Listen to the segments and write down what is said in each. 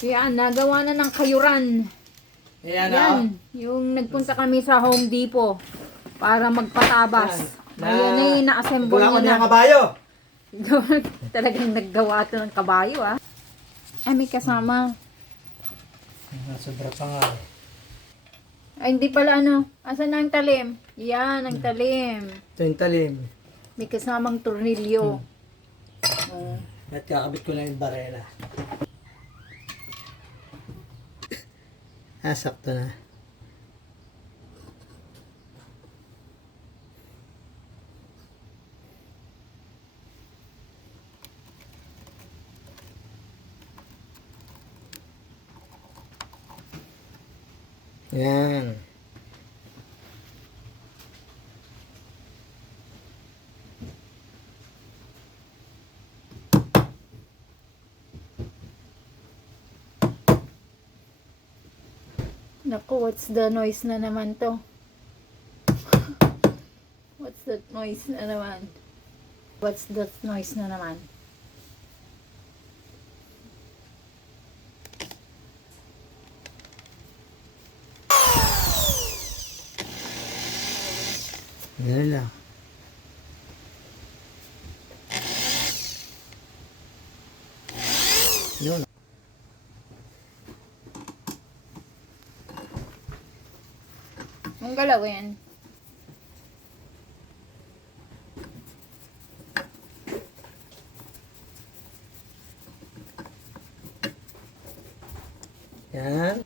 Yan, nagawa na ng kayuran. Ayan, Yan, yung nagpunta kami sa Home Depot para magpatabas. Ayan na yung na-assemble Wala niya kami na. ng kabayo. Talagang naggawa ito ng kabayo ah. Ay, may kasama. Sobra pa nga. Ay, hindi pala ano. Asan na ang talim? Yan, ang talim. Ito yung talim. May kasamang tornilyo. At kakabit ko lang yung barela. Sakto na. Yan. Naku, what's the noise na naman to? What's that noise na naman? What's that noise na naman? Yan lang. Yun. Ang galawin. Yan.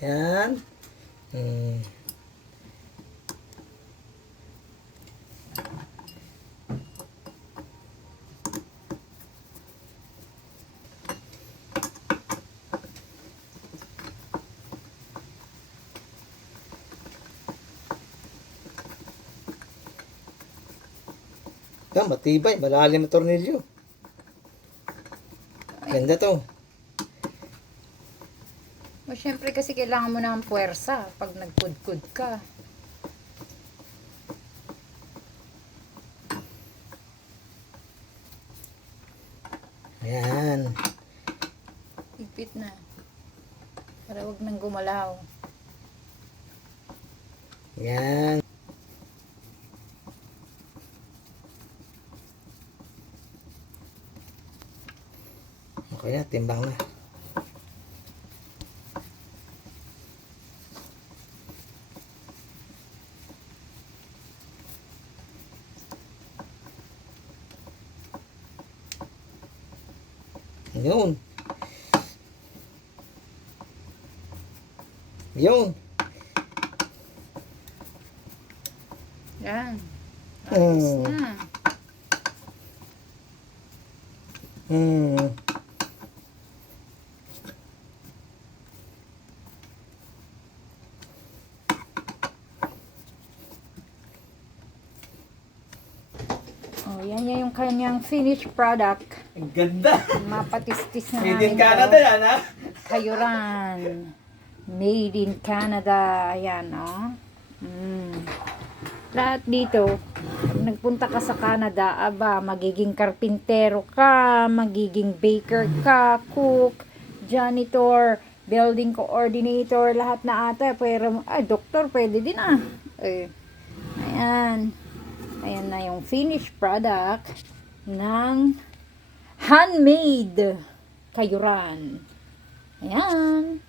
Yan. Yan, matibay. Malalim ang tornilyo. Ganda to. O, syempre kasi kailangan mo ng puwersa pag nagkudkud ka. Ayan. Higpit na. Para wag nang gumalaw. Ayan. Okay na, timbang na. Yun. Yun. Yan. Ayos na. Oh, yan yung kanyang finished product. Ang ganda. Mapatistis na Made namin in Canada ito. yan, ha? Kayuran. Made in Canada. Ayan, oh. Lahat dito, pag nagpunta ka sa Canada, aba, magiging karpintero ka, magiging baker ka, cook, janitor, building coordinator, lahat na ata. Pero, ay, doktor, pwede din ah. Ayan. Ayan na yung finished product ng handmade kayuran. Ayan.